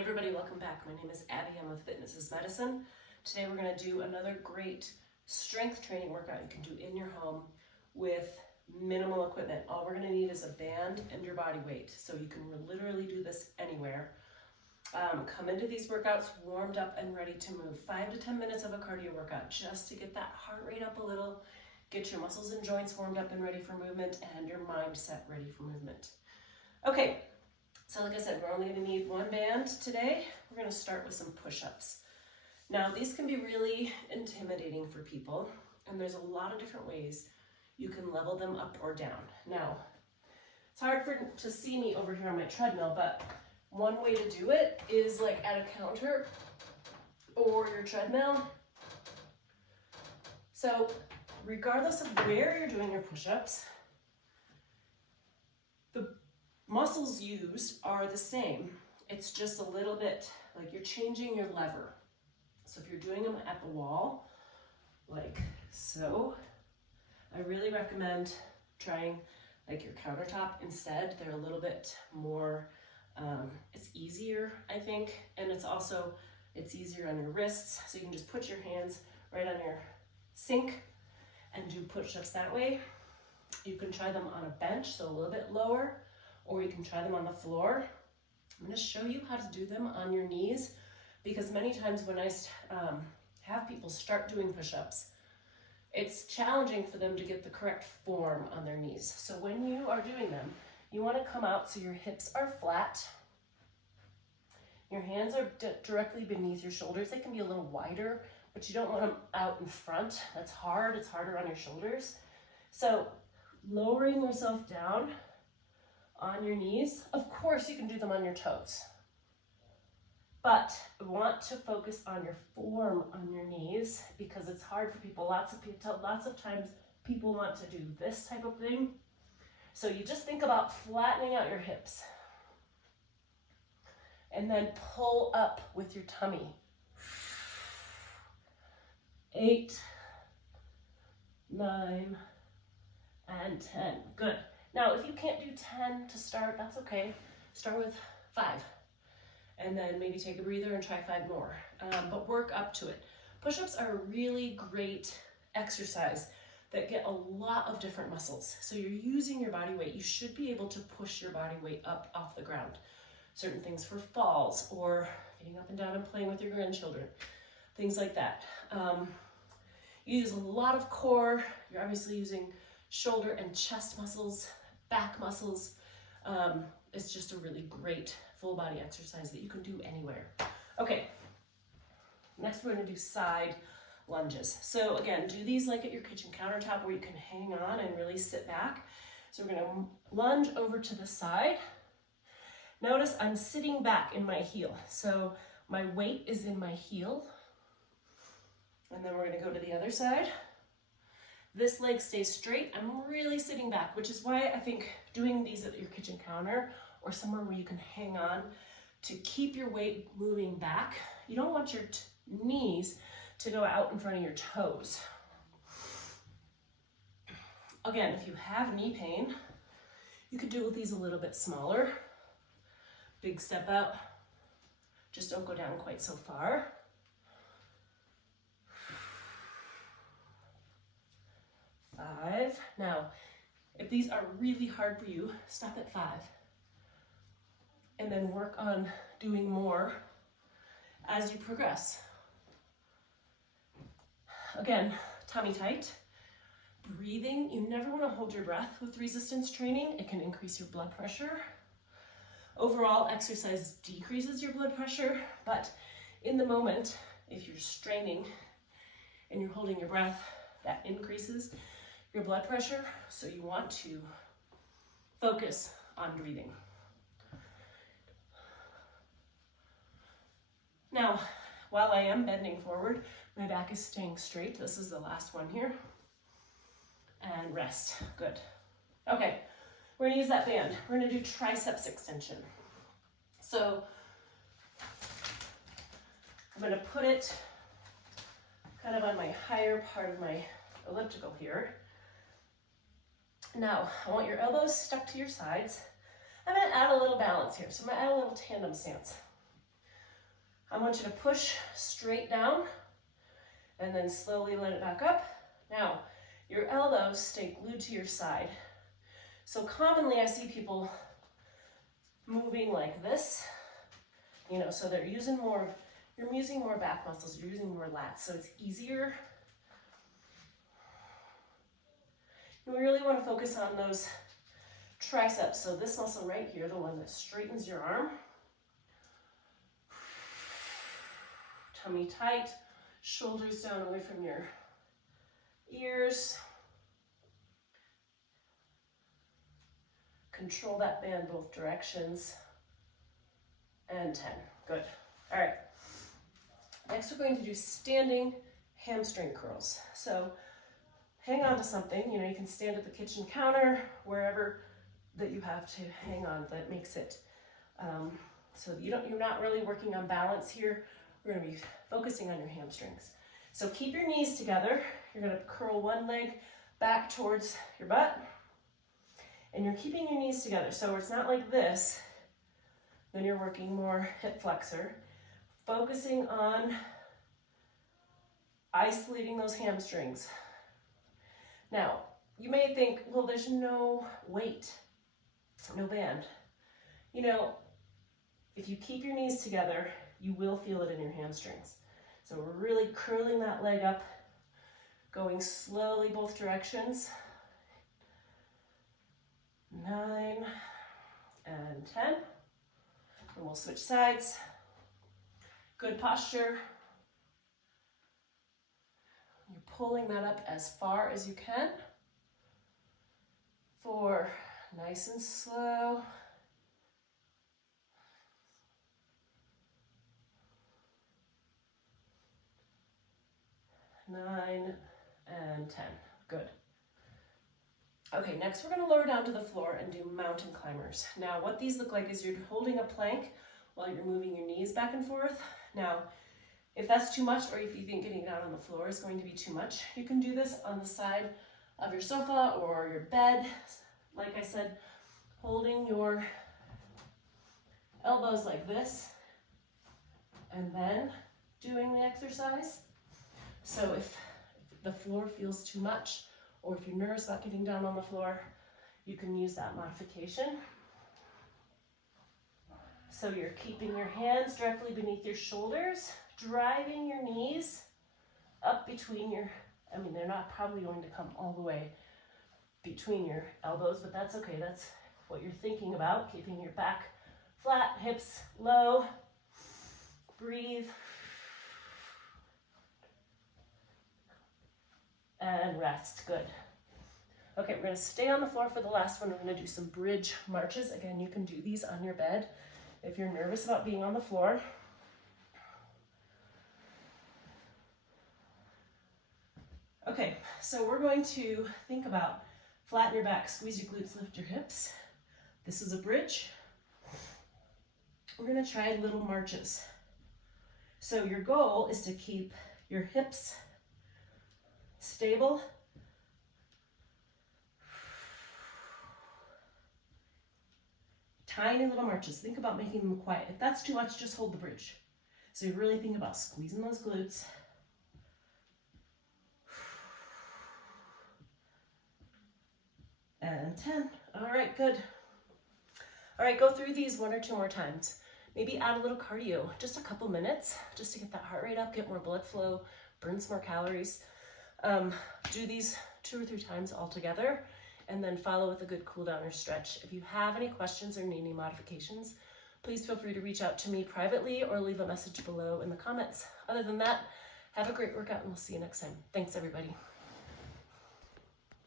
Hey everybody, welcome back. My name is Abby. I'm with Fitness is Medicine. Today we're going to do another great strength training workout you can do in your home with minimal equipment. All we're going to need is a band and your body weight. So you can literally do this anywhere. Come into these workouts warmed up and ready to move. 5 to 10 minutes of a cardio workout just to get that heart rate up a little, get your muscles and joints warmed up and ready for movement, and your mindset ready for movement. Okay. So like I said, we're only going to need one band today. We're going to start with some push-ups. Now, these can be really intimidating for people, and there's a lot of different ways you can level them up or down. Now, it's hard to see me over here on my treadmill, but one way to do it is like at a counter or your treadmill. So regardless of where you're doing your push-ups, the muscles used are the same. It's just a little bit like you're changing your lever. So if you're doing them at the wall, like so, I really recommend trying like your countertop instead. They're a little bit more, it's easier, I think, and it's easier on your wrists. So you can just put your hands right on your sink and do push-ups that way. You can try them on a bench, so a little bit lower, or you can try them on the floor. I'm going to show you how to do them on your knees, because many times when I have people start doing push-ups, it's challenging for them to get the correct form on their knees. So when you are doing them, you want to come out so your hips are flat. Your hands are directly beneath your shoulders. They can be a little wider, but you don't want them out in front. That's hard. It's harder on your shoulders. So lowering yourself down on your knees. Of course, you can do them on your toes, but want to focus on your form on your knees because it's hard for people. Lots of times people want to do this type of thing. So you just think about flattening out your hips and then pull up with your tummy. 8, 9, and 10. Good. Now, if you can't do 10 to start, that's okay. Start with 5. And then maybe take a breather and try 5 more. But work up to it. Push-ups are a really great exercise that get a lot of different muscles. So you're using your body weight. You should be able to push your body weight up off the ground. Certain things for falls or getting up and down and playing with your grandchildren. Things like that. You use a lot of core. You're obviously using shoulder and chest muscles, back muscles. It's just a really great full body exercise that you can do anywhere. Okay, next we're going to do side lunges. So again, do these like at your kitchen countertop where you can hang on and really sit back. So we're going to lunge over to the side. Notice I'm sitting back in my heel. So my weight is in my heel. And then we're going to go to the other side. This leg stays straight. I'm really sitting back, which is why I think doing these at your kitchen counter or somewhere where you can hang on to keep your weight moving back. You don't want your knees to go out in front of your toes. Again, if you have knee pain, you could do with these a little bit smaller. Big step out. Just don't go down quite so far. 5. Now, if these are really hard for you, stop at 5. And then work on doing more as you progress. Again, tummy tight. Breathing, you never want to hold your breath with resistance training. It can increase your blood pressure. Overall, exercise decreases your blood pressure, but in the moment, if you're straining and you're holding your breath, that increases your blood pressure, so you want to focus on breathing. Now, while I am bending forward, my back is staying straight. This is the last one here. And rest. Good. Okay, we're gonna use that band. We're gonna do triceps extension. So I'm gonna put it kind of on my higher part of my elliptical here. Now, I want your elbows stuck to your sides. I'm going to add a little balance here, so I'm going to add a little tandem stance. I want you to push straight down and then slowly let it back up. Now, your elbows stay glued to your side. So commonly I see people moving like this, you know, so they're using more, you're using more back muscles, you're using more lats, so it's easier. And we really want to focus on those triceps. So this muscle right here, the one that straightens your arm. Tummy tight, shoulders down away from your ears. Control that band both directions. And 10. Good. All right. Next, we're going to do standing hamstring curls. So hang on to something. You know, you can stand at the kitchen counter, wherever that you have to hang on. That makes it so you're not really working on balance here. We're going to be focusing on your hamstrings. So keep your knees together. You're going to curl one leg back towards your butt. And you're keeping your knees together. So it's not like this. Then you're working more hip flexor. Focusing on isolating those hamstrings. Now, you may think, well, there's no weight, no band. You know, if you keep your knees together, you will feel it in your hamstrings. So we're really curling that leg up, going slowly both directions. 9 and 10. And we'll switch sides. Good posture. You're pulling that up as far as you can. 4, nice and slow. 9 and 10. Good. Okay, next we're going to lower down to the floor and do mountain climbers. Now, what these look like is you're holding a plank while you're moving your knees back and forth. Now, if that's too much, or if you think getting down on the floor is going to be too much, you can do this on the side of your sofa or your bed. Like I said, holding your elbows like this, and then doing the exercise. So if the floor feels too much, or if you're nervous about getting down on the floor, you can use that modification. So you're keeping your hands directly beneath your shoulders, driving your knees up between your, they're not probably going to come all the way between your elbows, but that's okay. That's what you're thinking about, keeping your back flat, hips low. Breathe. And rest. Good. Okay, we're going to stay on the floor for the last one. We're going to do some bridge marches. Again, you can do these on your bed if you're nervous about being on the floor. Okay, so we're going to think about flatten your back, squeeze your glutes, lift your hips. This is a bridge. We're going to try little marches. So your goal is to keep your hips stable. Tiny little marches. Think about making them quiet. If that's too much, just hold the bridge. So you really think about squeezing those glutes. And 10. All right, good. All right, go through these 1 or 2 more times. Maybe add a little cardio, just a couple minutes, just to get that heart rate up, get more blood flow, burn some more calories. Do these 2 or 3 times all together, and then follow with a good cool down or stretch. If you have any questions or need any modifications, please feel free to reach out to me privately or leave a message below in the comments. Other than that, have a great workout and we'll see you next time. Thanks, everybody.